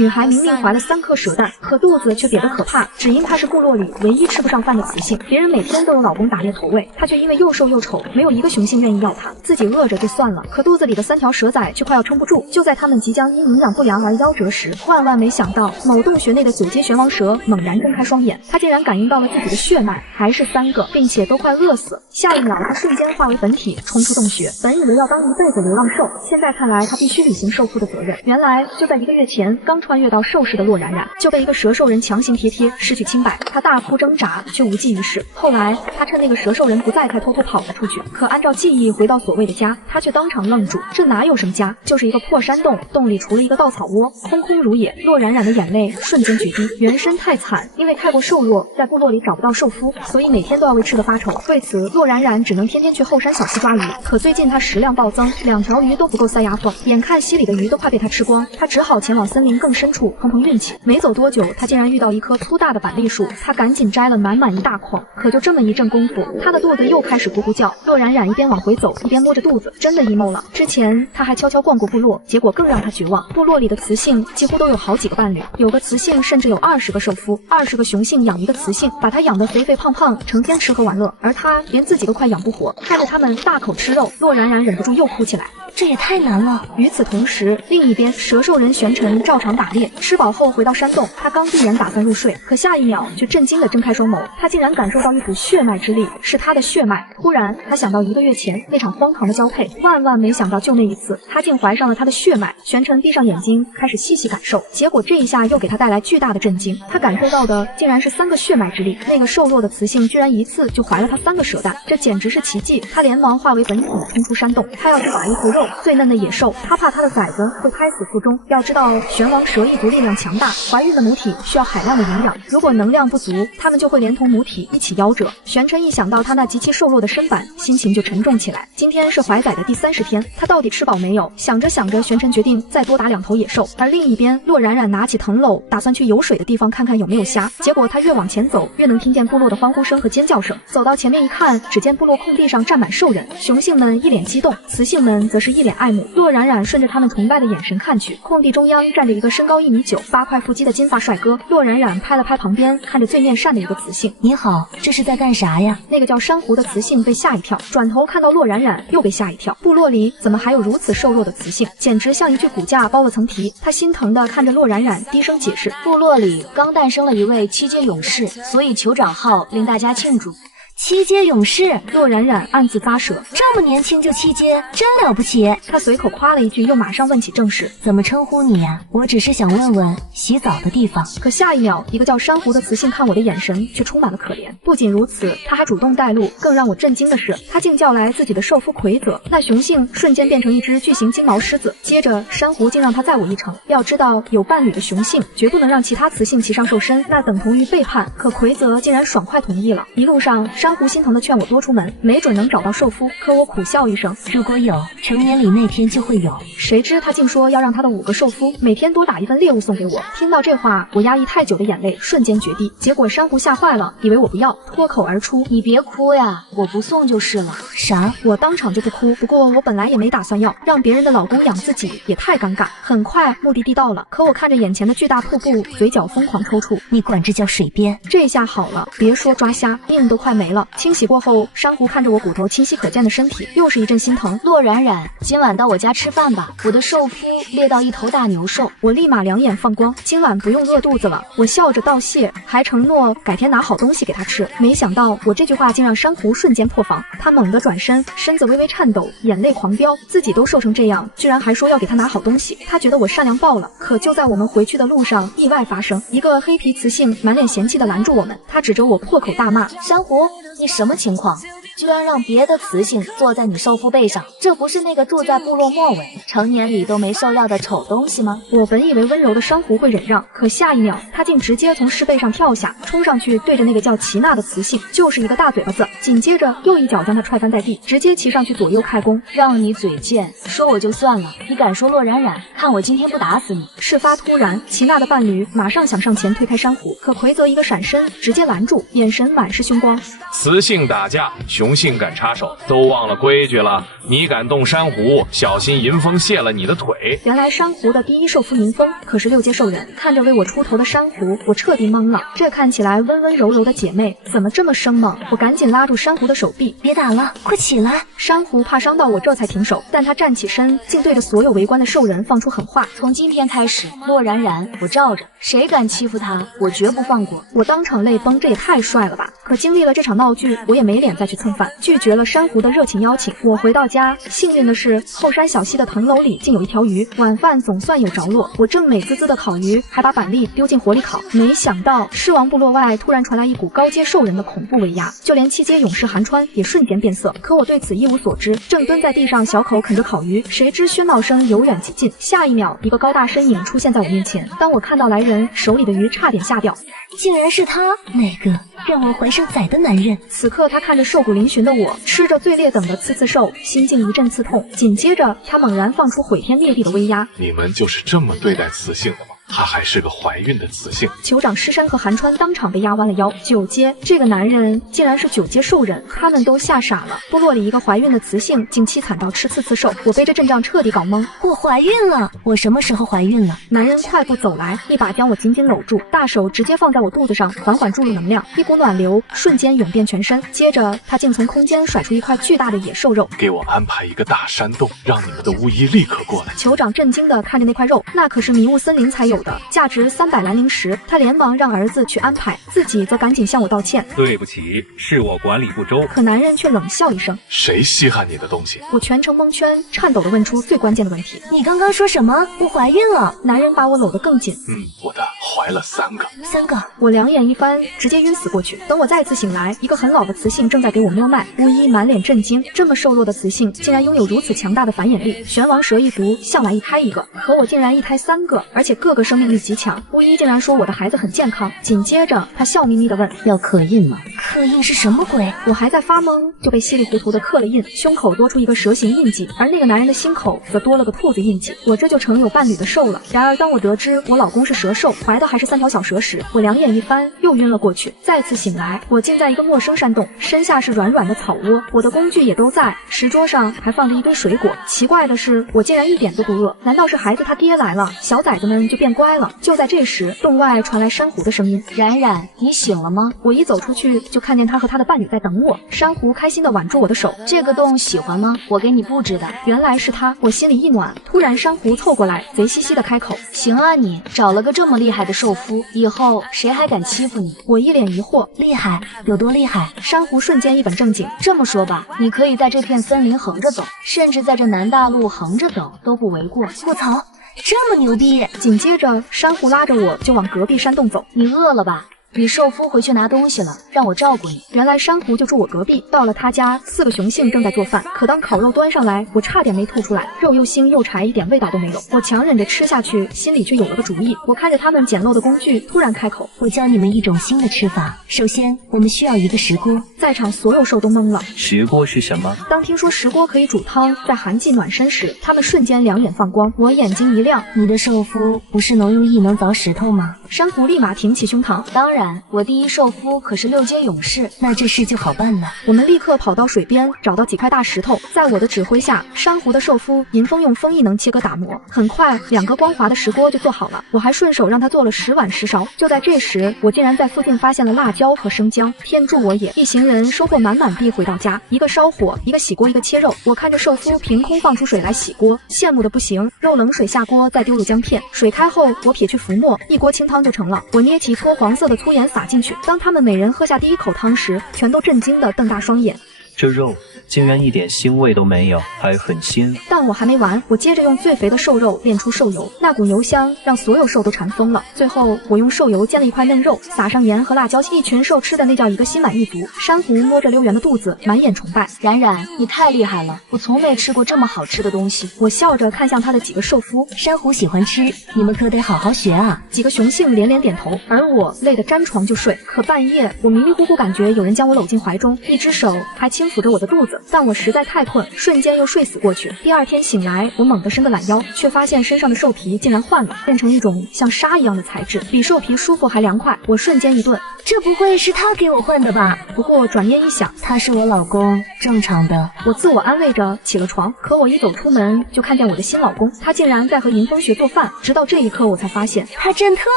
女孩明明怀了3颗蛇蛋，可肚子却瘪得可怕，只因她是部落里唯一吃不上饭的雌性。别人每天都有老公打猎投喂，她却因为又瘦又丑，没有一个雄性愿意要她。自己饿着就算了，可肚子里的3条蛇仔却快要撑不住。就在他们即将因营养不良而夭折时，万万没想到，某洞穴内的9阶玄王蛇猛然睁开双眼，它竟然感应到了自己的血脉，还是3个，并且都快饿死。下一秒，它瞬间化为本体，冲出洞穴。本以为要当一辈子流浪兽，现在看来他必须履行受父的责任。原来就在1个月前，刚穿越到兽世的洛冉冉就被一个蛇兽人强行贴，失去清白。他大哭挣扎，却无济于事。后来他趁那个蛇兽人不在，才偷偷跑了出去。可按照记忆回到所谓的家，他却当场愣住，这哪有什么家，就是一个破山洞，洞里除了一个稻草窝，空空如也。洛冉冉的眼泪瞬间决堤，原身太惨，因为太过瘦弱，在部落里找不到兽夫，所以每天都要为吃的发愁。为此，洛冉冉只能天天去后山小溪抓鱼。可最近他食量暴增，2条鱼都不够塞牙缝，眼看溪里的鱼都快被他吃光，他只好前往森林更深处碰碰运气。没走多久，他竟然遇到一棵粗大的板栗树，他赶紧摘了满满一大筐。可就这么一阵功夫，他的肚子又开始咕咕叫。洛冉冉一边往回走，一边摸着肚子，真的 emo 了。之前他还悄悄逛过部落，结果更让他绝望。部落里的雌性几乎都有好几个伴侣，有个雌性甚至有20个兽夫，20个雄性养一个雌性，把他养得肥肥胖胖，成天吃喝玩乐，而他连自己都快养不活。看着他们大口吃肉，洛冉冉忍不住又哭起来。这也太难了。与此同时，另一边蛇兽人玄尘照常打猎，吃饱后回到山洞，他刚闭眼打算入睡，可下一秒却震惊地睁开双眸，他竟然感受到一股血脉之力，是他的血脉。突然他想到1个月前那场荒唐的交配，万万没想到就那一次，他竟怀上了他的血脉。玄尘闭上眼睛开始细细感受，结果这一下又给他带来巨大的震惊，他感受到的竟然是3个血脉之力，那个瘦弱的雌性居然一次就怀了他3个蛇蛋，这简直是奇迹。他连忙化为本体冲出山洞，他要去打一头肉，最嫩的野兽，他怕他的崽子会胎死腹中。要知道玄王蛇一族力量强大，怀孕的母体需要海量的营养，如果能量不足，它们就会连同母体一起夭折。玄尘一想到他那极其瘦弱的身板，心情就沉重起来。今天是怀崽的第30天，他到底吃饱没有？想着想着，玄尘决定再多打2头野兽。而另一边，洛冉冉拿起藤篓，打算去有水的地方看看有没有虾。结果他越往前走，越能听见部落的欢呼声和尖叫声。走到前面一看，只见部落空地上站满兽人，雄性们一脸激动，雌性们则是一脸爱慕。洛冉冉顺着他们崇拜的眼神看去，空地中央站着一个身高1米9、8块腹肌的金发帅哥。洛冉冉拍了拍旁边看着最面善的一个雌性，你好，这是在干啥呀？那个叫珊瑚的雌性被吓一跳，转头看到洛冉冉又被吓一跳。部落里怎么还有如此瘦弱的雌性，简直像一具骨架包了层皮。他心疼地看着洛冉冉，低声解释，部落里刚诞生了一位7阶勇士，所以酋长号令大家庆祝。7阶勇士，洛冉冉暗自咂舌，这么年轻就7阶，真了不起。他随口夸了一句，又马上问起正事，怎么称呼你呀？我只是想问问洗澡的地方。可下一秒，一个叫珊瑚的雌性看我的眼神却充满了可怜。不仅如此，他还主动带路，更让我震惊的是，他竟叫来自己的兽夫奎泽。那雄性瞬间变成一只巨型金毛狮子，接着珊瑚竟让他载我一程。要知道，有伴侣的雄性绝不能让其他雌性骑上兽身，那等同于背叛。可奎泽竟然爽快同意了。一路上，珊瑚心疼的劝我多出门，没准能找到兽夫。可我苦笑一声，如果有，成年礼那天就会有。谁知他竟说要让他的5个兽夫每天多打一份猎物送给我。听到这话，我压抑太久的眼泪瞬间决堤。结果珊瑚吓坏了，以为我不要，脱口而出，你别哭呀，我不送就是了。啥？我当场就不哭，不过我本来也没打算要，让别人的老公养自己也太尴尬。很快目的地到了，可我看着眼前的巨大瀑布，嘴角疯狂抽搐。你管这叫水边？这下好了，别说抓虾，命都快没了。清洗过后，珊瑚看着我骨头清晰可见的身体，又是一阵心疼。洛冉冉，今晚到我家吃饭吧，我的兽夫猎到一头大牛兽。我立马两眼放光，今晚不用饿肚子了。我笑着道谢，还承诺改天拿好东西给他吃。没想到我这句话竟让珊瑚瞬间破防，他猛地转身，身子微微颤抖，眼泪狂飙，自己都瘦成这样，居然还说要给他拿好东西。他觉得我善良爆了。可就在我们回去的路上，意外发生，一个黑皮雌性满脸嫌弃地拦住我们，他指着我破口大骂，珊瑚，你什么情况？居然让别的雌性坐在你兽夫背上，这不是那个住在部落末尾、成年礼都没受药的丑东西吗？我本以为温柔的珊瑚会忍让，可下一秒他竟直接从狮背上跳下，冲上去对着那个叫齐娜的雌性就是一个大嘴巴子，紧接着又一脚将他踹翻在地，直接骑上去左右开弓。让你嘴贱，说我就算了，你敢说洛冉冉，看我今天不打死你！事发突然，齐娜的伴侣马上想上前推开珊瑚，可奎泽一个闪身直接拦住，眼神满是凶光。雌性打架，雄雄性敢插手，都忘了规矩了。你敢动珊瑚，小心银蜂卸了你的腿。原来珊瑚的第一兽夫银蜂可是6阶兽人。看着为我出头的珊瑚，我彻底懵了。这看起来温温柔柔的姐妹，怎么这么生猛？我赶紧拉住珊瑚的手臂，别打了，快起来！珊瑚怕伤到我，这才停手。但她站起身，竟对着所有围观的兽人放出狠话：从今天开始，洛冉冉我罩着，谁敢欺负她，我绝不放过。我当场泪崩，这也太帅了吧！可经历了这场闹剧，我也没脸再去蹭饭，拒绝了珊瑚的热情邀请。我回到家，幸运的是后山小溪的藤篓里竟有一条鱼，晚饭总算有着落。我正美滋滋的烤鱼，还把板栗丢进火里烤，没想到狮王部落外突然传来一股高阶兽人的恐怖威压，就连7阶勇士寒川也瞬间变色。可我对此一无所知，正蹲在地上小口啃着烤鱼，谁知喧闹声由远及近，下一秒一个高大身影出现在我面前。当我看到来人，手里的鱼差点吓掉，竟然是他，那个让我怀上崽的男人。此刻他看着瘦骨嶙峋的我，吃着最劣等的刺刺兽，心境一阵刺痛。紧接着他猛然放出毁天灭地的威压：你们就是这么对待雌性的吗？她还是个怀孕的雌性。酋长狮山和寒川当场被压弯了腰。9阶，这个男人竟然是9阶兽人，他们都吓傻了。部落里一个怀孕的雌性竟凄惨到吃刺刺兽，我被这阵仗彻底搞懵。我怀孕了，我什么时候怀孕了？男人快步走来，一把将我紧紧搂住，大手直接放在我肚子上，缓缓注入能量，一股暖流瞬间涌遍全身。接着他竟从空间甩出一块巨大的野兽肉，给我安排一个大山洞，让你们的巫医立刻过来。酋长震惊地看着那块肉，那可是迷雾森林才有的，价值300蓝灵石。他连忙让儿子去安排，自己则赶紧向我道歉：对不起，是我管理不周。可男人却冷笑一声：谁稀罕你的东西？我全程蒙圈，颤抖地问出最关键的问题：你刚刚说什么？我怀孕了。男人把我搂得更紧。我的怀了3个。3个。我两眼一翻，直接晕死过去。等我再次醒来，一个很老的雌性正在给我摸脉。巫医满脸震惊，这么瘦弱的雌性竟然拥有如此强大的繁衍力。玄王蛇一族向来一胎一个，可我竟然一胎3个，而且个个生命力极强。巫医竟然说我的孩子很健康。紧接着他笑眯眯地问：要刻印吗？刻印是什么鬼？我还在发懵，就被稀里糊涂地刻了印，胸口多出一个蛇形印记，而那个男人的心口则多了个兔子印记。我这就成有伴侣的兽了。然而当我得知我老公是蛇兽，怀的还是3条小蛇时，我两眼一翻，又晕了过去。再次醒来，我竟在一个陌生山洞，身下是软软的草窝，我的工具也都在，石桌上还放着一堆水果。奇怪的是，我竟然一点都不饿。难道是孩子他爹来了，小崽子们就变乖了？就在这时，洞外传来珊瑚的声音：冉冉，你醒了吗？我一走出去，就看见他和他的伴侣在等我。珊瑚开心地挽住我的手：这个洞喜欢吗？我给你布置的。原来是他，我心里一暖。突然珊瑚凑过来，贼兮兮地开口：行啊，你找了个这么厉害的兽夫，以后谁还敢欺负你？我一脸疑惑：厉害？有多厉害？珊瑚瞬间一本正经：这么说吧，你可以在这片森林横着走，甚至在这南大陆横着走都不为过。卧槽，这么牛逼！紧接着珊瑚拉着我就往隔壁山洞走。你饿了吧？你兽夫回去拿东西了，让我照顾你。原来珊瑚就住我隔壁。到了他家，4个雄性正在做饭，可当烤肉端上来，我差点没吐出来，肉又腥又柴，一点味道都没有。我强忍着吃下去，心里却有了个主意。我看着他们简陋的工具，突然开口：我教你们一种新的吃法。首先，我们需要一个石锅。在场所有兽都懵了。石锅是什么？当听说石锅可以煮汤，在寒季暖身时，他们瞬间两眼放光。我眼睛一亮：你的兽夫不是能用异能凿石头吗？珊瑚立马挺起胸膛：当然，我第一兽夫可是6阶勇士，那这事就好办了。我们立刻跑到水边，找到几块大石头，在我的指挥下，珊瑚的兽夫银蜂用风异能切割打磨，很快2个光滑的石锅就做好了。我还顺手让他做了10碗石勺。就在这时，我竟然在附近发现了辣椒和生姜，天助我也！一行人收获满满地回到家，一个烧火，一个洗锅，一个切肉。我看着兽夫凭空放出水来洗锅，羡慕的不行。肉冷水下锅，再丢入姜片，水开后我撇去浮沫，一锅清汤就成了。我捏起脱黄色的粗盐撒进去，当他们每人喝下第一口汤时，全都震惊地瞪大双眼。这肉竟然一点腥味都没有，还很鲜。但我还没完，我接着用最肥的兽肉炼出兽油，那股油香让所有兽都馋疯了。最后我用兽油煎了一块嫩肉，撒上盐和辣椒，一群兽吃的那叫一个心满意足。珊瑚摸着溜圆的肚子，满眼崇拜。冉冉，你太厉害了，我从没吃过这么好吃的东西。我笑着看向他的几个兽夫，珊瑚喜欢吃，你们可得好好学啊。几个雄性连连点头，而我累得沾床就睡。可半夜我迷迷糊糊感觉有人将我搂进怀中，一只手还轻抚着我的肚子，但我实在太困，瞬间又睡死过去。第二天醒来，我猛地伸个懒腰，却发现身上的兽皮竟然换了，变成一种像纱一样的材质，比兽皮舒服还凉快。我瞬间一顿，这不会是他给我换的吧？不过转念一想，他是我老公，正常的。我自我安慰着起了床。可我一走出门，就看见我的新老公，他竟然在和银风学做饭。直到这一刻，我才发现他真特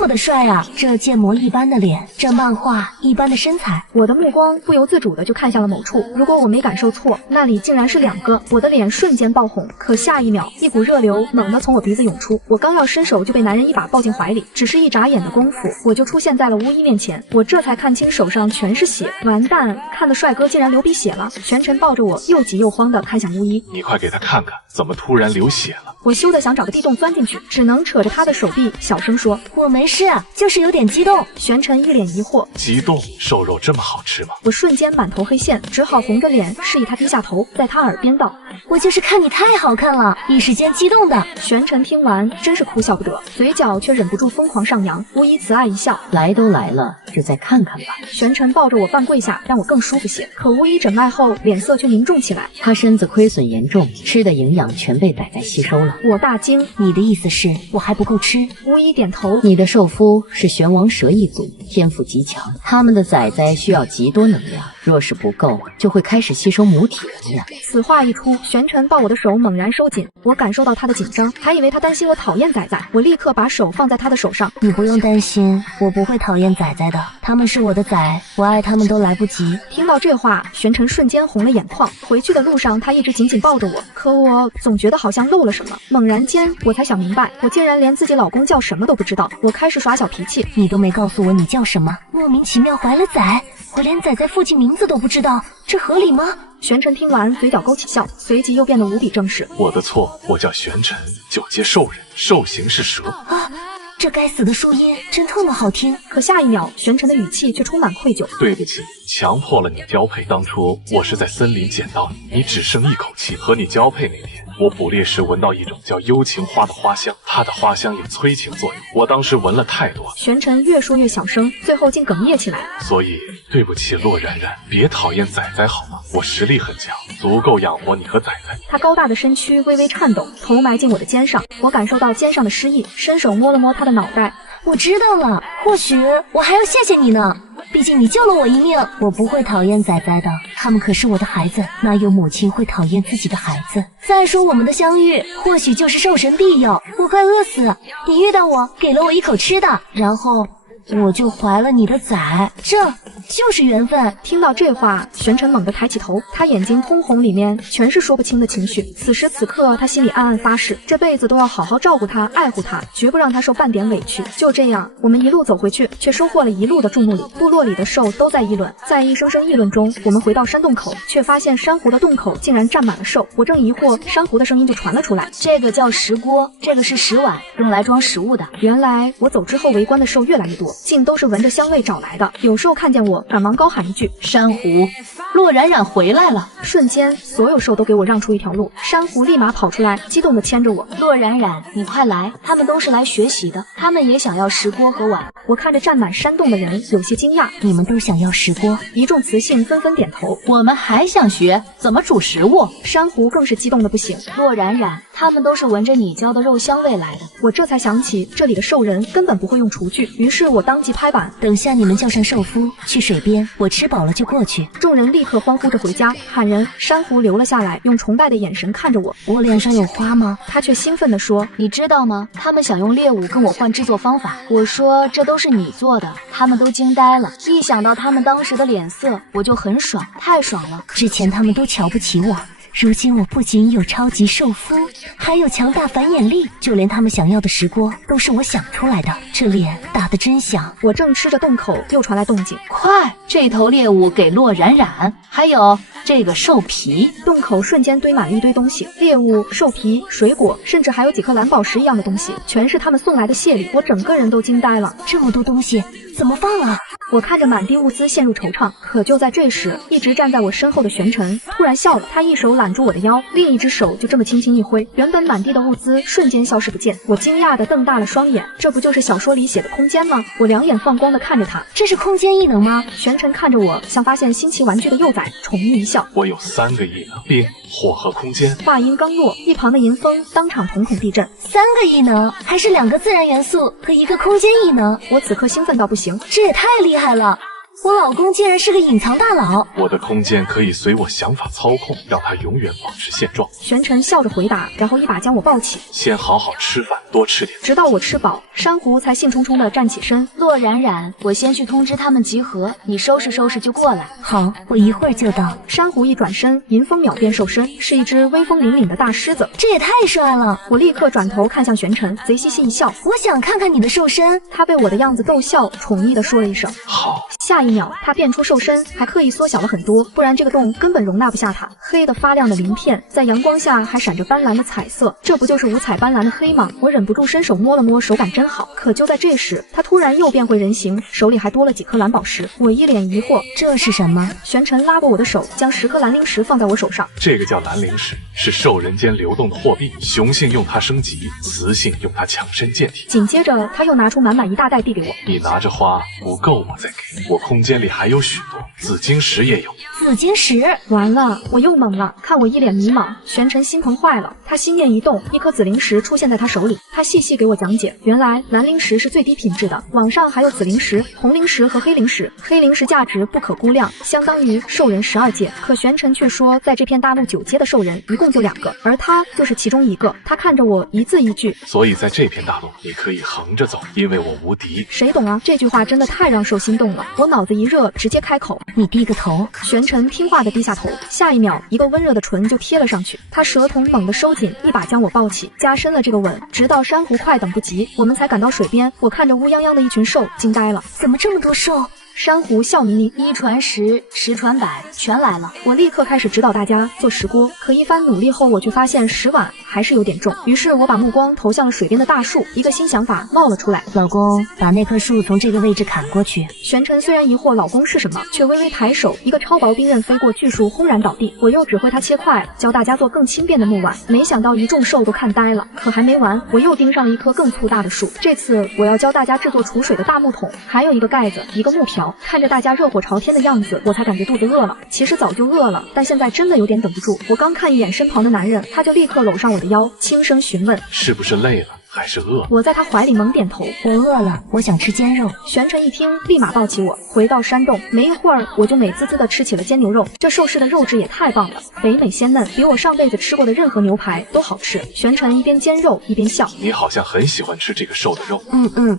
么的帅啊！这建模一般的脸，这漫画一般的身材。我的目光不由自主的就看向了某处，如果我没感受错，那里竟然是2个。我的脸瞬间爆红，可下一秒，一股热流猛地从我鼻子涌出，我刚要伸手就被男人一把抱进怀里，只是一眨眼的功夫，我就出现在了巫医面前。我这才看清手上全是血，完蛋，看的帅哥竟然流鼻血了。玄尘抱着我，又急又慌的看向巫医，你快给他看看，怎么突然流血了？我羞得想找个地洞钻进去，只能扯着他的手臂，小声说：“我没事，就是有点激动。”玄尘一脸疑惑：“激动？瘦肉这么好吃吗？”我瞬间满头黑线，只好红着脸示意他低下头，在他耳边道：“我就是看你太好看了，一时间激动的。”玄尘听完真是哭笑不得，嘴角却忍不住疯狂上扬。巫医慈爱一笑：“来都来了，就再看看吧。”玄尘抱着我半跪下，让我更舒服些。可巫医诊脉后，脸色却凝重起来。他身子亏损严重，吃的营养全被崽崽吸收了。我大惊：“你的意思是我还不够吃？”巫医点头：“你的受夫是玄王蛇一族，天赋极强，他们的崽崽需要极多能量，若是不够，就会开始吸收母体能量。”此话一出，玄尘抱我的手猛然收紧，我感受到他的紧张，还以为他担心我讨厌崽崽，我立刻把手放在他的手上：“你不用担心，我不会讨厌崽崽的，他们是我的崽，我爱他们都来不及。”听到这话，玄尘瞬间红了眼眶。回去的路上，他一直紧紧抱着我，可我总觉得好像漏了什么。猛然间，我才想明白，我竟然连自己老公叫什么都不知道。我开始耍小脾气：“你都没告诉我你叫什么，莫名其妙怀了崽，我连崽崽父亲名字都不知道，这合理吗？”玄尘听完，嘴角勾起笑，随即又变得无比正式：“我的错，我叫玄尘，9阶兽人，兽形是蛇。”啊！这该死的树音真特么好听。可下一秒，玄尘的语气却充满愧疚：“对不起，强迫了你交配。当初我是在森林捡到你，你只剩一口气。和你交配那天，我捕猎时闻到一种叫幽情花的花香，它的花香有催情作用，我当时闻了太多。”玄尘越说越小声，最后竟哽咽起来：“所以对不起，洛冉冉，别讨厌崽崽好吗？我实力很强，足够养活你和崽崽。”他高大的身躯微微颤抖，头埋进我的肩上，我感受到肩上的湿意，伸手摸了摸他的脑袋。我知道了，或许我还要谢谢你呢，毕竟你救了我一命。我不会讨厌崽崽的，他们可是我的孩子，哪有母亲会讨厌自己的孩子？再说我们的相遇，或许就是兽神庇佑。我快饿死了，你遇到我，给了我一口吃的，然后我就怀了你的崽，这就是缘分。听到这话，玄尘猛地抬起头，他眼睛通红，里面全是说不清的情绪。此时此刻，他心里暗暗发誓，这辈子都要好好照顾他，爱护他，绝不让他受半点委屈。就这样，我们一路走回去，却收获了一路的注目礼。部落里的兽都在议论，在一声声议论中，我们回到山洞口，却发现珊瑚的洞口竟然站满了兽。我正疑惑，珊瑚的声音就传了出来：“这个叫石锅，这个是石碗，用来装食物的。”原来我走之后，围观的兽越来越多，竟都是闻着香味找来的。有兽看见我，赶忙高喊一句：“珊瑚，洛冉冉回来了！”瞬间，所有兽都给我让出一条路。珊瑚立马跑出来，激动地牵着我：“洛冉冉，你快来！他们都是来学习的，他们也想要石锅和碗。”我看着站满山洞的人，有些惊讶：“你们都想要石锅？”一众雌性纷纷点头：“我们还想学怎么煮食物。”珊瑚更是激动的不行：“洛冉冉，他们都是闻着你教的肉香味来的。”我这才想起这里的兽人根本不会用厨具，于是我当即拍板：“等下你们叫上兽夫去水边，我吃饱了就过去。”众人立刻欢呼着回家喊人。珊瑚留了下来，用崇拜的眼神看着我：“我脸上有花吗？”他却兴奋地说：“你知道吗？他们想用猎物跟我换制作方法。我说这都是你做的，他们都惊呆了。一想到他们当时的脸色，我就很爽，太爽了。之前他们都瞧不起我。如今我不仅有超级兽夫，还有强大繁衍力，就连他们想要的石锅都是我想出来的。这脸打得真响！”我正吃着洞口，又传来动静：“快，这头猎物给洛冉冉，还有这个兽皮。”洞口瞬间堆满了一堆东西，猎物、兽皮、水果，甚至还有几颗蓝宝石一样的东西，全是他们送来的谢礼。我整个人都惊呆了，这么多东西怎么放啊？我看着满地物资陷入惆怅。可就在这时，一直站在我身后的玄尘突然笑了，他一手揽住我的腰，另一只手就这么轻轻一挥，原本满地的物资瞬间消失不见。我惊讶地瞪大了双眼，这不就是小说里写的空间吗？我两眼放光地看着他，这是空间异能吗？玄尘看着我，像发现新奇玩具的幼崽，宠溺一笑：“我有3个异能：冰、火和空间。话音刚落，一旁的银风当场瞳孔地震。3个异能，还是2个自然元素和1个空间异能，我此刻兴奋到不行，这也太厉害了！我老公竟然是个隐藏大佬。我的空间可以随我想法操控，让它永远保持现状。玄尘笑着回答，然后一把将我抱起。先好好吃饭，多吃点。直到我吃饱，珊瑚才兴冲冲地站起身。洛冉冉，我先去通知他们集合，你收拾收拾就过来。好，我一会儿就到。珊瑚一转身，银风秒变兽身，是一只威风凛凛的大狮子。这也太帅了！我立刻转头看向玄尘，贼兮兮一笑。我想看看你的兽身。他被我的样子逗笑，宠溺地说了一声好。下一秒，他变出兽身，还刻意缩小了很多，不然这个洞根本容纳不下他。黑得发亮的鳞片在阳光下还闪着斑斓的彩色，这不就是五彩斑斓的黑吗？我忍不住伸手摸了摸，手感真好。可就在这时，他突然又变回人形，手里还多了几颗蓝宝石。我一脸疑惑，这是什么？玄尘拉过我的手，将10颗蓝灵石放在我手上。这个叫蓝灵石，是兽人间流动的货币，雄性用它升级，雌性用它强身健体。紧接着，他又拿出满满一大袋递给我。你拿着花，不够我再给。我空间里还有许多，紫晶石也有。紫晶石，完了，我又懵了。看我一脸迷茫，玄尘心疼坏了。他心念一动，一颗紫灵石出现在他手里。他细细给我讲解，原来蓝灵石是最低品质的，网上还有紫灵石、红灵石和黑灵石。黑灵石价值不可估量，相当于兽人12阶。可玄尘却说，在这片大陆9阶的兽人一共就2个，而他就是其中一个。他看着我一字一句，所以在这片大陆你可以横着走，因为我无敌。谁懂啊？这句话真的太让兽心动了。我脑子一热，直接开口，你低个头。玄尘听话的低下头，下一秒一个温热的唇就贴了上去，他舌头猛地收紧，一把将我抱起，加深了这个吻，直到珊瑚快等不及，我们才赶到水边。我看着乌泱泱的一群兽，惊呆了，怎么这么多兽？珊瑚笑眯眯，1传10，10传100，全来了。我立刻开始指导大家做石锅，可一番努力后，我却发现10碗还是有点重。于是我把目光投向了水边的大树，一个新想法冒了出来。老公，把那棵树从这个位置砍过去。玄尘虽然疑惑老公是什么，却微微抬手，一个超薄冰刃飞过巨树，轰然倒地。我又指挥他切块，教大家做更轻便的木碗。没想到一众兽都看呆了。可还没完，我又盯上了一棵更粗大的树。这次我要教大家制作储水的大木桶，还有一个盖子，一个木瓢。看着大家热火朝天的样子，我才感觉肚子饿了。其实早就饿了，但现在真的有点等不住。我刚看一眼身旁的男人，他就立刻搂上我的腰，轻声询问：是不是累了？还是饿？我在他怀里猛点头，我饿了，我想吃煎肉。玄尘一听，立马抱起我回到山洞。没一会儿，我就美滋滋的吃起了煎牛肉。这兽氏的肉质也太棒了，肥美鲜嫩，比我上辈子吃过的任何牛排都好吃。玄尘一边煎肉一边笑，你好像很喜欢吃这个兽的肉。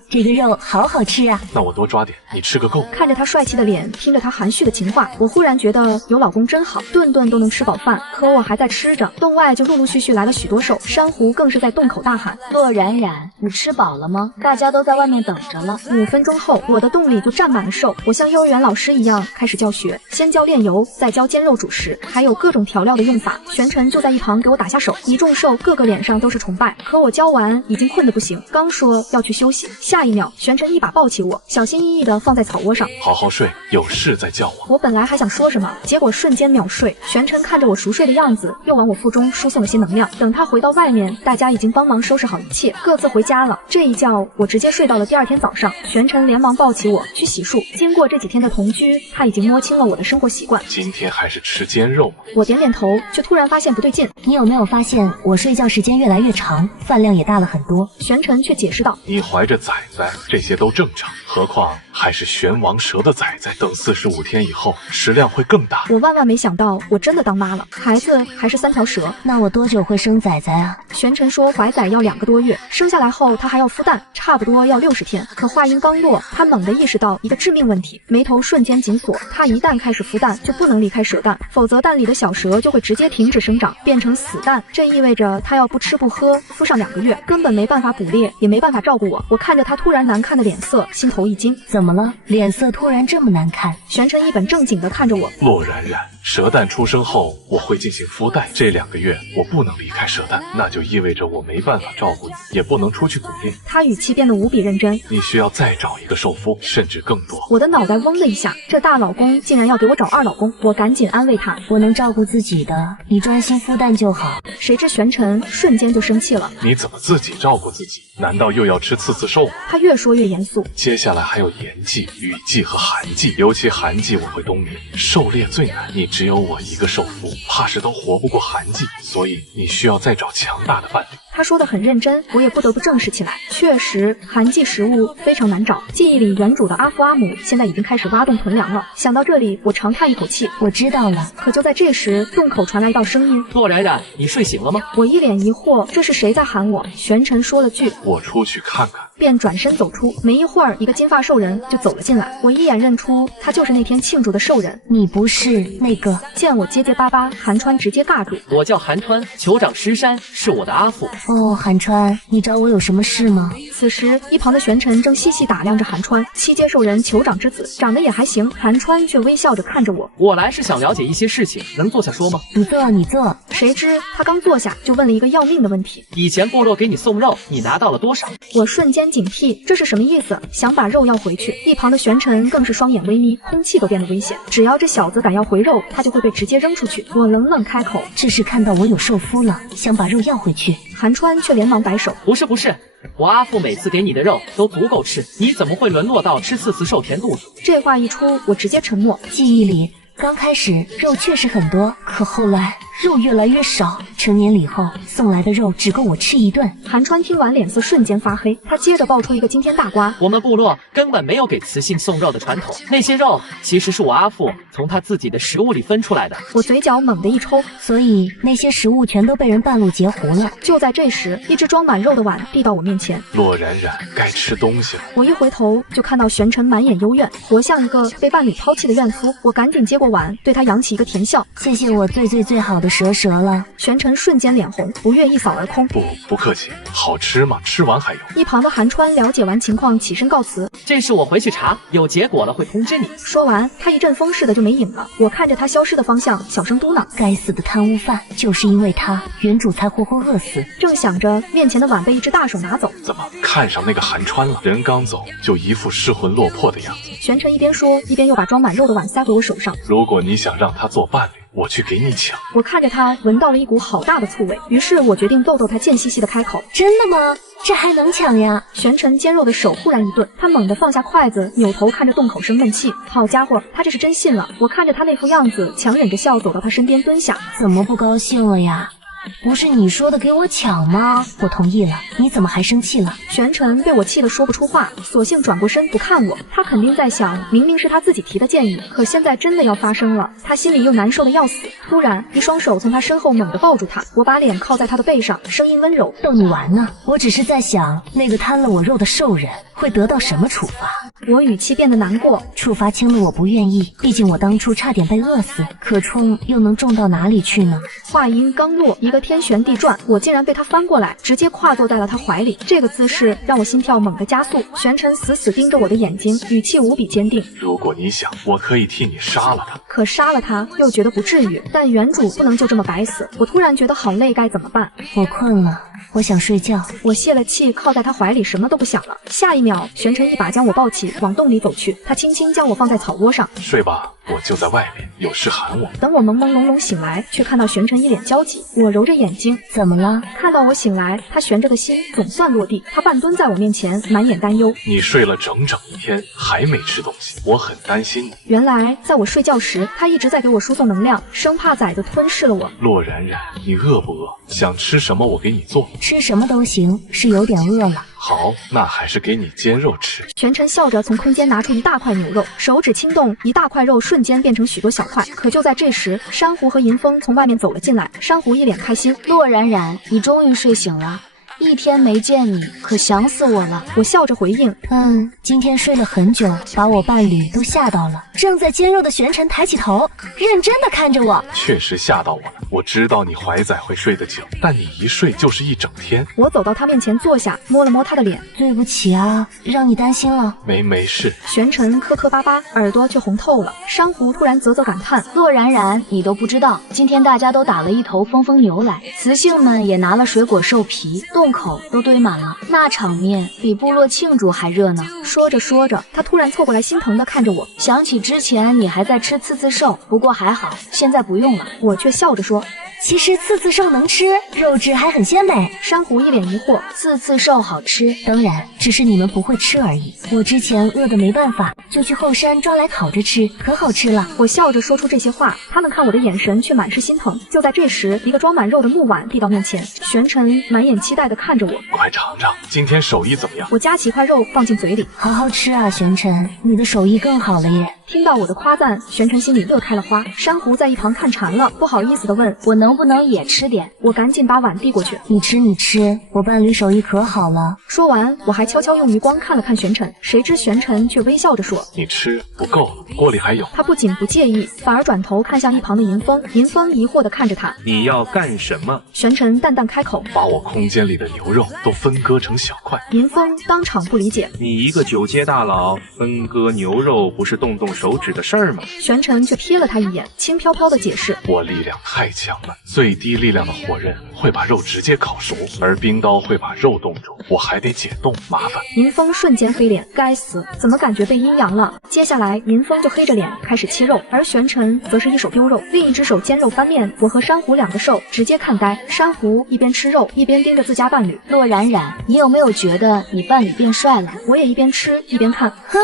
这个肉好好吃啊。那我多抓点，你吃个够。看着他帅气的脸，听着他含蓄的情话，我忽然觉得有老公真好，顿顿都能吃饱饭。可我还在吃着，洞外就陆陆续续来了许多兽，珊瑚更是在洞口大喊：洛冉冉，你吃饱了吗？大家都在外面等着了。5分钟后，我的洞里就站满了兽。我像幼儿园老师一样开始教学，先教炼油，再教煎肉煮食，还有各种调料的用法。玄尘就在一旁给我打下手。一众兽个个脸上都是崇拜。可我教完已经困得不行，刚说要去休息，下一秒玄尘一把抱起我，小心翼翼地放在草窝上。好好睡，有事再叫我。我本来还想说什么，结果瞬间秒睡。玄尘看着我熟睡的样子，又往我腹中输送了些能量。等他回到外面，大家已经帮忙收拾好一切，各自回家了。这一觉我直接睡到了第2天早上。玄尘连忙抱起我去洗漱。经过这几天的同居，他已经摸清了我的生活习惯。今天还是吃煎肉吗？我点点头，却突然发现不对劲。你有没有发现我睡觉时间越来越长，饭量也大了很多？玄尘却解释道：你怀着崽崽，这些都正常，何况还是玄王蛇的崽崽，等45天以后食量会更大。我万万没想到，我真的当妈了，孩子还是3条蛇。那我多久会生崽崽啊？玄尘说怀崽要2个多月，生下来后他还要孵蛋，差不多要60天。可话音刚落，他猛地意识到一个致命问题，眉头瞬间紧锁。他一旦开始孵蛋，就不能离开蛇蛋，否则蛋里的小蛇就会直接停止生长，变成死蛋。这意味着他要不吃不喝孵上2个月，根本没办法捕猎，也没办法照顾我。我看着他突然难看的脸色，心头一惊。怎么了？脸色突然这么难看？玄尘一本正经地看着我。洛冉冉，蛇蛋出生后我会进行孵蛋，这2个月我不能离开蛇蛋，那就意味着我没办法照顾你，也不能出去捕猎。他语气变得无比认真。你需要再找一个受夫，甚至更多。我的脑袋嗡的一下，这大老公竟然要给我找2老公。我赶紧安慰他，我能照顾自己的，你专心孵蛋就好。谁知玄尘瞬间就生气了。你怎么自己照顾自己？难道又要吃刺刺兽吗？他越说越严肃。接下来还有炎季、雨季和寒季，尤其寒季我会冬眠，狩猎最难，你只有我一个兽夫，怕是都活不过寒季，所以你需要再找强大的伴侣。他说的很认真，我也不得不正视起来。确实，寒季食物非常难找。记忆里原主的阿父阿母现在已经开始挖洞囤粮了。想到这里，我长叹一口气。我知道了。可就在这时，洞口传来一道声音：“洛冉冉，你睡醒了吗？”我一脸疑惑，这是谁在喊我？玄尘说了句：“我出去看看。”便转身走出。没一会儿，一个金发兽人就走了进来。我一眼认出他就是那天庆祝的兽人。你不是那个？见我结结巴巴，寒川直接尬住。我叫寒川，酋长石山是我的阿父。哦，寒川，你找我有什么事吗？此时，一旁的玄尘正细细打量着寒川，七阶兽人酋长之子，长得也还行。寒川却微笑着看着我。我来是想了解一些事情，能坐下说吗？你坐，你坐。谁知他刚坐下，就问了一个要命的问题：以前部落给你送肉，你拿到了多少？我瞬间警惕，这是什么意思？想把肉要回去。一旁的玄尘更是双眼微眯，空气都变得危险。只要这小子敢要回肉，他就会被直接扔出去。我冷冷开口：这是看到我有兽夫了，想把肉要回去。寒川却连忙摆手：不是，我阿父每次给你的肉都足够吃，你怎么会沦落到吃刺刺兽填肚子？这话一出，我直接沉默。记忆里刚开始肉确实很多，可后来肉越来越少，成年礼后送来的肉只够我吃一顿。寒川听完脸色瞬间发黑，他接着爆出一个惊天大瓜：我们部落根本没有给雌性送肉的传统，那些肉其实是我阿父从他自己的食物里分出来的。我嘴角猛地一抽，所以那些食物全都被人半路截胡了。就在这时，一只装满肉的碗递到我面前。洛冉冉，该吃东西了。我一回头就看到玄尘满眼幽怨，活像一个被伴侣抛弃的怨妇。我赶紧接过碗，对他扬起一个甜笑：谢谢我最好的蛇了。玄尘瞬间脸红，不悦一扫而空。不客气，好吃吗？吃完还有。一旁的寒川了解完情况，起身告辞：这事我回去查，有结果了会通知你。说完，他一阵风似的就没影了。我看着他消失的方向，小声嘟囔：该死的贪污犯，就是因为他，原主才活活饿死。正想着，面前的碗被一只大手拿走。怎么看上那个寒川了？人刚走，就一副失魂落魄的样子。玄尘一边说，一边又把装满肉的碗塞回我手上。如果你想让他做伴侣，我去给你抢。我看着他，闻到了一股好大的醋味，于是我决定逗逗他，贱兮兮的开口：真的吗？这还能抢呀？玄尘煎肉的手忽然一顿，他猛地放下筷子，扭头看着洞口生闷气。好家伙，他这是真信了。我看着他那副样子，强忍着笑走到他身边蹲下。怎么不高兴了呀？不是你说的给我抢吗？我同意了，你怎么还生气了？玄尘被我气得说不出话，索性转过身不看我。他肯定在想，明明是他自己提的建议，可现在真的要发生了，他心里又难受的要死。突然，一双手从他身后猛地抱住他，我把脸靠在他的背上，声音温柔：逗你玩呢。我只是在想，那个贪了我肉的兽人会得到什么处罚。我语气变得难过，处罚轻的我不愿意，毕竟我当初差点被饿死，可冲又能重到哪里去呢？话音刚落，一个天旋地转，我竟然被他翻过来，直接跨坐在了他怀里。这个姿势让我心跳猛地加速。玄尘死死盯着我的眼睛，语气无比坚定：如果你想，我可以替你杀了他。可杀了他又觉得不至于，但原主不能就这么白死。我突然觉得好累，该怎么办？我困了，我想睡觉。我泄了气，靠在他怀里，什么都不想了。下一秒，玄尘一把将我抱起，往洞里走去。他轻轻将我放在草窝上：睡吧，我就在外面，有事喊我。等我朦朦胧胧醒来，却看到玄尘一脸焦急。我揉着眼睛：怎么了？看到我醒来，他悬着的心总算落地。他半蹲在我面前，满眼担忧：你睡了整整一天，还没吃东西，我很担心你。原来在我睡觉时，他一直在给我输送能量，生怕崽子吞噬了我。洛冉冉，你饿不饿？想吃什么我给你做。吃什么都行，是有点饿了。好，那还是给你煎肉吃。玄尘笑着从空间拿出一大块牛肉，手指轻动，一大块肉瞬间变成许多小块。可就在这时，珊瑚和银风从外面走了进来。珊瑚一脸开心：洛冉冉，你终于睡醒了。一天没见你，可想死我了。我笑着回应：今天睡了很久，把我伴侣都吓到了。正在煎肉的玄尘抬起头，认真的看着我。确实吓到我了。我知道你怀崽会睡得久，但你一睡就是一整天。我走到他面前坐下，摸了摸他的脸：对不起啊，让你担心了。没事。玄尘磕磕巴巴，耳朵却红透了。珊瑚突然啧啧感叹：洛冉冉，你都不知道，今天大家都打了一头疯疯牛来，雌性们也拿了水果兽皮，洞口都堆满了，那场面比部落庆祝还热闹。说着说着，他突然凑过来，心疼地看着我：想起之前你还在吃刺刺兽，不过还好，现在不用了。我却笑着说：其实刺刺兽能吃，肉质还很鲜美。珊瑚一脸疑惑，刺刺兽好吃，当然，只是你们不会吃而已。我之前饿得没办法，就去后山抓来烤着吃，可好吃了。我笑着说出这些话，他们看我的眼神却满是心疼。就在这时，一个装满肉的木碗递到面前，玄尘满眼期待地看着我，快尝尝，今天手艺怎么样？我夹起一块肉放进嘴里，好好吃啊，玄尘，你的手艺更好了耶。听到我的夸赞，玄尘心里乐开了花。珊瑚在一旁看馋了，不好意思地问我能不能也吃点？我赶紧把碗递过去，你吃你吃，我伴侣手艺可好了。说完，我还悄悄用余光看了看玄尘，谁知玄尘却微笑着说：“你吃不够了，锅里还有。”他不仅不介意，反而转头看向一旁的银风。银风疑惑地看着他：“你要干什么？”玄尘淡淡开口：“把我空间里的牛肉都分割成小块。”银风当场不理解：“你一个九阶大佬，分割牛肉不是动动手指的事儿吗？”玄尘却瞥了他一眼，轻飘飘地解释：“我力量太强了，最低力量的火刃会把肉直接烤熟，而冰刀会把肉冻住，我还得解冻，麻烦。”银风瞬间黑脸，该死，怎么感觉被阴阳了？接下来，银风就黑着脸开始切肉，而玄尘则是一手丢肉，另一只手煎肉翻面。我和珊瑚两个兽直接看呆，珊瑚一边吃肉一边盯着自家伴侣。洛冉冉，你有没有觉得你伴侣变帅了？我也一边吃一边看，哼。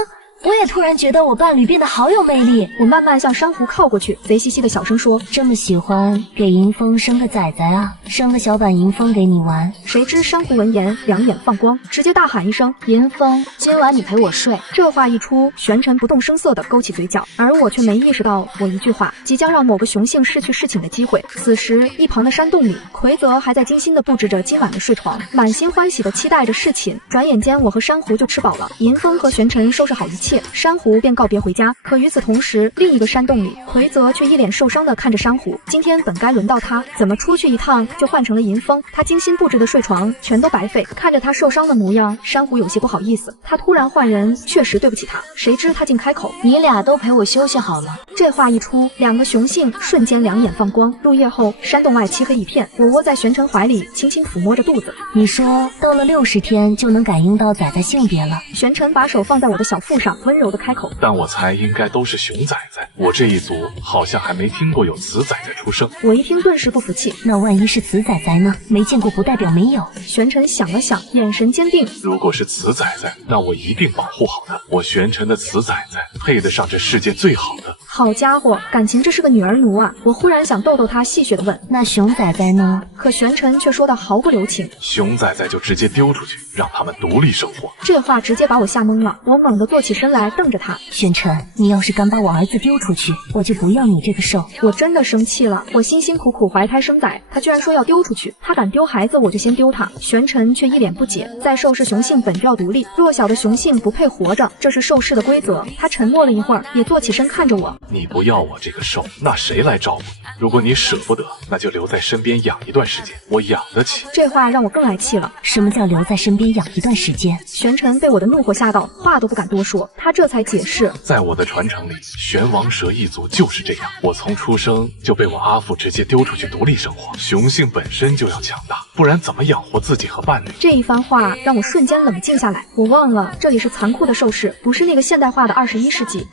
我也突然觉得我伴侣变得好有魅力。我慢慢向珊瑚靠过去，贼兮兮的小声说：“这么喜欢，给银风生个崽崽啊，生个小板银风给你玩。”谁知珊瑚闻言两眼放光，直接大喊一声：“银风，今晚你陪我睡！”这话一出，玄尘不动声色地勾起嘴角，而我却没意识到，我一句话即将让某个雄性失去侍寝的机会。此时，一旁的山洞里，奎泽还在精心地布置着今晚的睡床，满心欢喜地期待着侍寝。转眼间，我和珊瑚就吃饱了，银风和玄尘收拾好一切，珊瑚便告别回家。可与此同时，另一个山洞里，奎泽却一脸受伤地看着珊瑚。今天本该轮到他，怎么出去一趟就换成了银风？他精心布置的睡床全都白费。看着他受伤的模样，珊瑚有些不好意思。他突然换人，确实对不起他。谁知他竟开口：“你俩都陪我休息好了。”这话一出，两个雄性瞬间两眼放光。入夜后，山洞外漆黑一片，我窝在玄尘怀里，轻轻抚摸着肚子。你说到了60天就能感应到崽崽性别了？玄尘把手放在我的小腹上，温柔地开口：“但我猜应该都是熊崽崽，我这一族好像还没听过有雌崽崽出生。”我一听顿时不服气：“那万一是雌崽崽呢？没见过不代表没有。”玄尘想了想，眼神坚定：“如果是雌崽崽，那我一定保护好它。我玄尘的雌崽崽配得上这世界最好的。”好家伙，感情这是个女儿奴啊！我忽然想逗逗他，戏谑地问：“那熊崽崽呢？”可玄尘却说得毫不留情：“熊崽崽就直接丢出去，让他们独立生活。”这话直接把我吓懵了，我猛地坐起身来，瞪着他：“玄尘，你要是敢把我儿子丢出去，我就不要你这个兽！”我真的生气了，我辛辛苦苦怀胎生崽，他居然说要丢出去，他敢丢孩子，我就先丢他。玄尘却一脸不解，在兽氏雄性本就要独立，弱小的雄性不配活着，这是兽氏的规则。他沉默了一会儿，也坐起身看着我：“你不要我这个兽，那谁来照顾你？如果你舍不得，那就留在身边养一段时间，我养得起。”这话让我更来气了。什么叫留在身边养一段时间？玄尘被我的怒火吓到，话都不敢多说，他这才解释：“在我的传承里，玄王蛇一族就是这样。我从出生就被我阿父直接丢出去独立生活，雄性本身就要强大，不然怎么养活自己和伴侣？”这一番话让我瞬间冷静下来，我忘了这里是残酷的兽世，不是那个现代化的21世纪。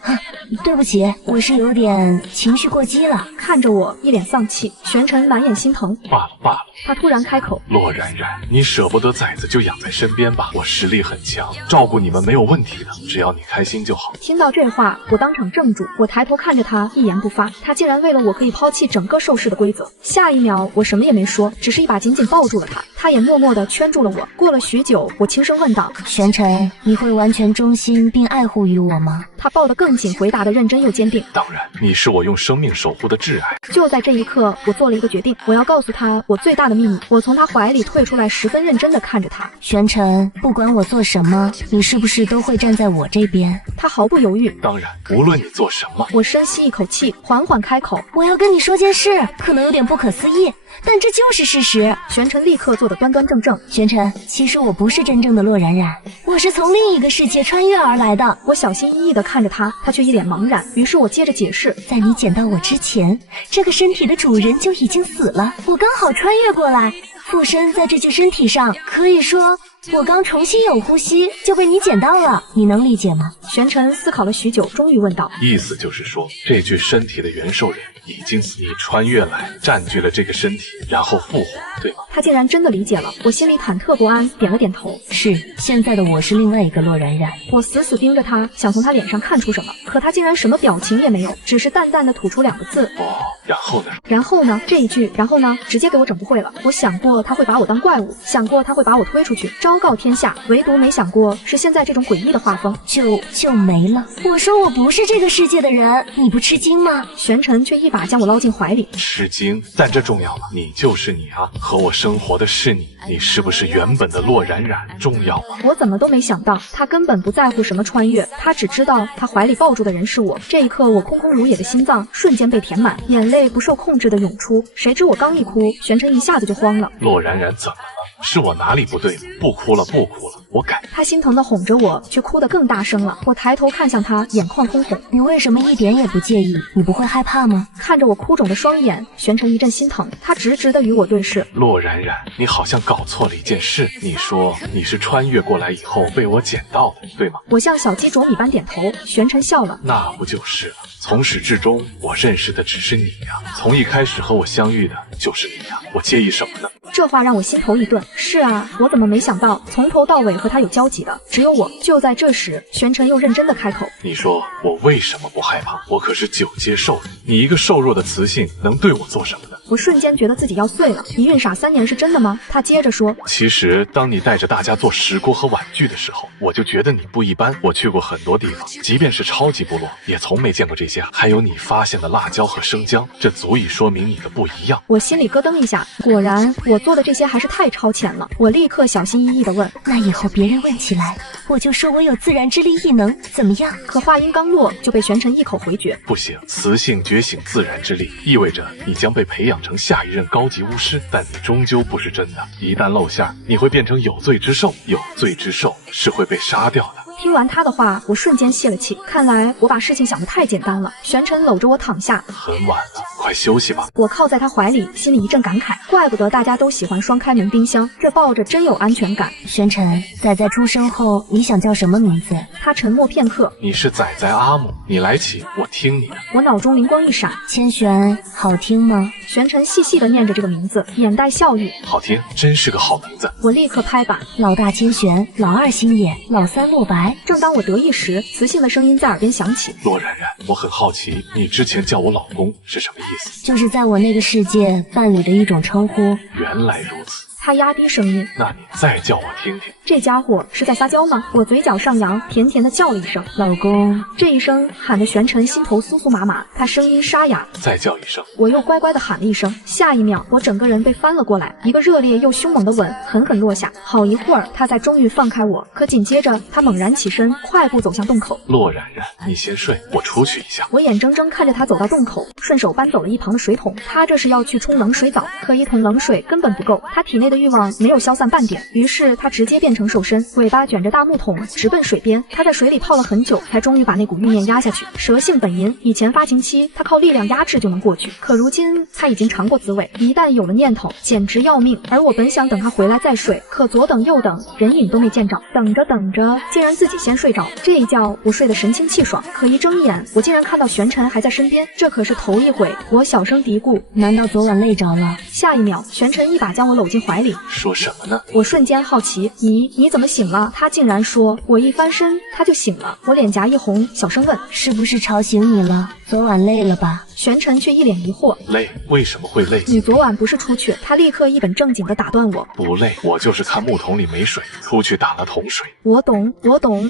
对不起，我是有点情绪过激了。看着我一脸丧气，玄尘满眼心疼。罢了罢了，他突然开口：“洛冉冉，你舍不得崽子就养在身边吧，我实力很强，照顾你们没有问题的，只要你开心就好。”听到这话，我当场怔住，我抬头看着他，一言不发。他竟然为了我可以抛弃整个兽世的规则。下一秒，我什么也没说，只是一把紧紧抱住了他，他也默默地圈住了我。过了许久，我轻声问道：“玄尘，你会完全忠心并爱护于我吗？”他抱得更紧，回答得认真又坚定：“当然，你是我用生命守护的挚爱。”就在这一刻，我做了一个决定，我要告诉他我最大的秘密。我从他怀里退出来，十分认真地看着他：“玄尘，不管我做什么，你是不是都会站在我这边？”他毫不犹豫：“当然，无论你做什么。”我深吸一口气，缓缓开口：“我要跟你说件事，可能有点不可思议，但这就是事实。”玄尘立刻坐得端端正正：“玄尘，其实我不是真正的洛冉冉，我是从另一个世界穿越而来的。”我小心翼翼地看着他，他却一脸茫然。于是我接着解释：“在你捡到我之前，这个身体的主人就已经死了，我刚好穿越过来，附身在这具身体上，可以说我刚重新有呼吸就被你捡到了，你能理解吗？玄尘思考了许久，终于问道：意思就是说，这具身体的元兽人已经死，你穿越来占据了这个身体，然后复活，对吗？他竟然真的理解了，我心里忐忑不安，点了点头。是，现在的我是另外一个洛冉冉。我死死盯着他，想从他脸上看出什么，可他竟然什么表情也没有，只是淡淡的吐出2个字：哦，然后呢？然后呢？这一句然后呢，直接给我整不会了。我想过他会把我当怪物，想过他会把我推出去，昭告天下，唯独没想过是现在这种诡异的画风，就没了。我说我不是这个世界的人，你不吃惊吗？玄尘却一把将我捞进怀里。吃惊？但这重要吗？你就是你啊，和我生活的是你，你是不是原本的洛冉冉重要吗？我怎么都没想到，他根本不在乎什么穿越，他只知道他怀里抱住的人是我。这一刻，我空空如也的心脏瞬间被填满，眼泪不受控制的涌出。谁知我刚一哭，玄尘一下子就慌了。洛冉冉怎么了？是我哪里不对吗？不哭了，不哭了，我改。他心疼的哄着我，却哭得更大声了。我抬头看向他，眼眶通红。你为什么一点也不介意？你不会害怕吗？看着我哭肿的双眼，玄尘一阵心疼，他直直的与我对视。洛冉冉，你好像搞错了一件事。你说你是穿越过来以后被我捡到的，对吗？我像小鸡啄米般点头。玄尘笑了。那不就是了？从始至终，我认识的只是你呀。从一开始和我相遇的就是你呀。我介意什么呢？这话让我心头一顿。是啊，我怎么没想到从头到尾和他有交集的只有我。就在这时，玄尘又认真的开口：你说我为什么不害怕？我可是9阶兽人，你一个瘦弱的雌性能对我做什么呢？我瞬间觉得自己要碎了。你孕傻3年是真的吗？他接着说：其实当你带着大家做石锅和碗具的时候，我就觉得你不一般。我去过很多地方，即便是超级部落，也从没见过这些。还有你发现的辣椒和生姜，这足以说明你的不一样。我心里咯噔一下，果然我做的这些还是太超前了。我立刻小心翼翼地问：那以后别人问起来，我就说我有自然之力异能，怎么样？可话音刚落，就被玄尘一口回绝。不行，雌性觉醒自然之力，意味着你将被培养成下一任高级巫师，但你终究不是真的。一旦露馅，你会变成有罪之兽，有罪之兽是会被杀掉的。听完他的话，我瞬间泄了气。看来我把事情想得太简单了。玄尘搂着我躺下，很晚了，快休息吧。我靠在他怀里，心里一阵感慨，怪不得大家都喜欢双开门冰箱，这抱着真有安全感。玄尘，仔仔出生后你想叫什么名字？他沉默片刻，你是仔仔阿姆，你来起，我听你的。我脑中灵光一闪，千玄，好听吗？玄尘细细地念着这个名字，眼带笑意。好听，真是个好名字。我立刻拍板：老大千玄，老二星野，老三洛白。正当我得意时，磁性的声音在耳边响起：洛冉冉，我很好奇，你之前叫我老公是什么意思？就是在我那个世界伴侣的一种称呼。原来如此。他压低声音：那你再叫我听听。这家伙是在撒娇吗？我嘴角上扬，甜甜的叫了一声老公。这一声喊得玄尘心头酥酥麻麻，他声音沙哑。再叫一声。我又乖乖地喊了一声。下一秒，我整个人被翻了过来，一个热烈又凶猛的吻狠狠落下。好一会儿，他才终于放开我。可紧接着，他猛然起身，快步走向洞口。洛冉冉，你先睡，我出去一下。我眼睁睁看着他走到洞口，顺手搬走了一旁的水桶。他这是要去冲冷水澡，可一桶冷水根本不够，他体内的欲望没有消散半点，于是他直接变成兽身，尾巴卷着大木桶，直奔水边。他在水里泡了很久，才终于把那股欲念压下去。蛇性本淫，以前发情期他靠力量压制就能过去，可如今他已经尝过滋味，一旦有了念头，简直要命。而我本想等他回来再睡，可左等右等，人影都没见着，等着等着，竟然自己先睡着。这一觉我睡得神清气爽，可一睁眼，我竟然看到玄尘还在身边，这可是头一回。我小声嘀咕：难道昨晚累着了？下一秒，玄尘一把将我搂进怀里。说什么呢？我瞬间好奇：你怎么醒了？他竟然说我一翻身他就醒了。我脸颊一红，小声问：是不是吵醒你了？昨晚累了吧？玄尘却一脸疑惑：累？为什么会累？你昨晚不是出去？他立刻一本正经地打断我：不累，我就是看木桶里没水，出去打了桶水。我懂，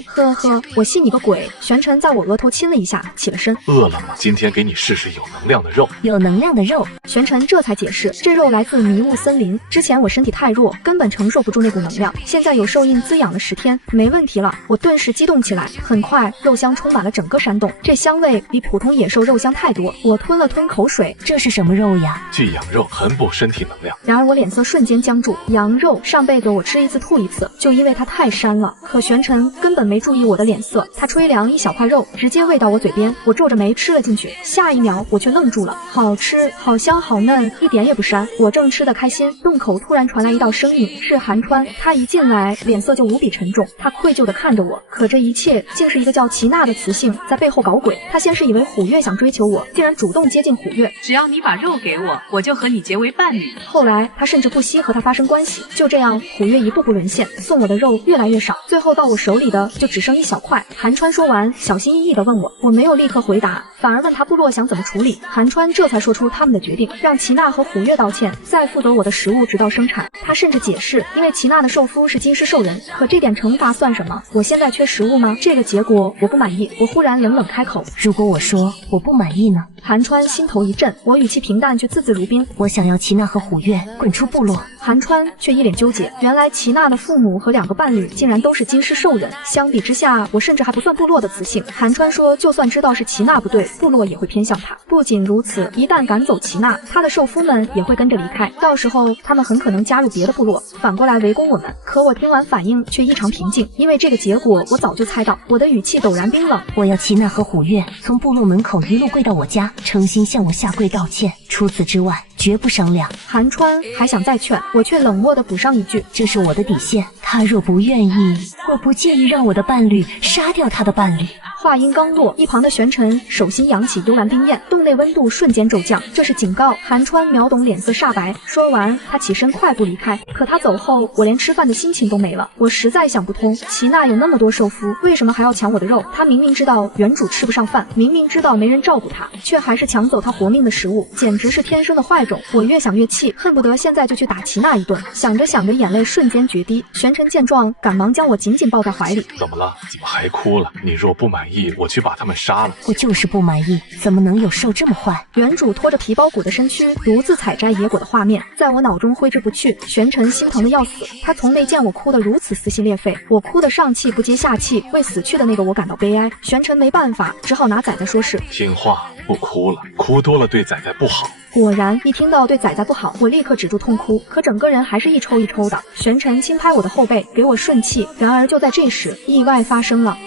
呵呵，我信你个鬼！玄尘在我额头亲了一下，起了身。饿了吗？今天给你试试有能量的肉。有能量的肉？玄尘这才解释，这肉来自迷雾森林，之前我身体太弱，根本承受不住那股能量，现在有兽印滋养了10天，没问题了。我顿时激动起来，很快肉香充满了整个山洞，这香味比普通野兽肉香太多。我吞了吞口水，这是什么肉呀？巨羊肉，很补身体能量。然而我脸色瞬间僵住，羊肉上辈子我吃一次吐一次，就因为它太膻了。可玄尘根本没注意我的脸色，他吹凉一小块肉直接喂到我嘴边，我皱着眉吃了进去，下一秒我却愣住了，好吃，好香，好嫩，一点也不膻。我正吃得开心，洞口突然传来一道声音，是寒川。他一进来来，脸色就无比沉重。他愧疚地看着我，可这一切竟是一个叫齐娜的雌性在背后搞鬼。他先是以为虎月想追求我，竟然主动接近虎月，只要你把肉给我，我就和你结为伴侣。后来他甚至不惜和他发生关系。就这样，虎月一步步沦陷，送我的肉越来越少，最后到我手里的就只剩一小块。韩川说完，小心翼翼地问我没有立刻回答，反而问他部落想怎么处理。韩川这才说出他们的决定，让齐娜和虎月道歉，再负责我的食物直到生产。他甚至解释，因为齐娜的受夫是金狮兽人，可这点惩罚算什么？我现在缺食物吗？这个结果我不满意。我忽然冷冷开口，如果我说我不满意呢？韩川心头一震，我语气平淡却字字如冰，我想要齐娜和虎月滚出部落。韩川却一脸纠结，原来齐娜的父母和2个伴侣竟然都是金狮兽人，相比之下，我甚至还不算部落的雌性。韩川说，就算知道是齐娜不对，部落也会偏向她。不仅如此，一旦赶走齐娜，她的受夫们也会跟着离开，到时候他们很可能加入别的部落，反过来围攻我们。可我听完反应却异常平静，因为这个结果我早就猜到。我的语气陡然冰冷，我要齐娜和虎月从部落门口一路跪到我家，诚心向我下跪道歉，除此之外绝不商量。韩川还想再劝，我却冷漠地补上一句，这是我的底线，他若不愿意，我不介意让我的伴侣杀掉他的伴侣。话音刚落，一旁的玄尘手心扬起幽蓝冰焰，洞内温度瞬间骤降，这是警告。韩川秒懂，脸色煞白。说完，他起身快步离开。可他走后，我连吃饭的心情都没了。我实在想不通，齐娜有那么多受夫，为什么还要抢我的肉？他明明知道原主吃不上饭，明明知道没人照顾他，却还是抢走他活命的食物，简直是天生的坏种。我越想越气，恨不得现在就去打齐娜一顿。想着想着，眼泪瞬间决堤。玄尘见状，赶忙将我紧紧抱在怀里。怎么了？怎么还哭了？你若不满意，我去把他们杀了。我就是不满意，怎么能有兽这么坏？原主拖着皮包骨的身躯，独自采摘野果的画面，在我脑中挥之不去。玄尘心疼的要死，他从没见我哭得如此撕心裂肺。我哭得上气不接下气，为死去的那个我感到悲哀。玄尘没办法，只好拿仔仔说事。听话，不哭了，哭多了对仔仔不好。果然，一听到对仔仔不好，我立刻止住痛哭，可整个人还是一抽一抽的。玄尘轻拍我的后背，给我顺气。然而就在这时，意外发生了。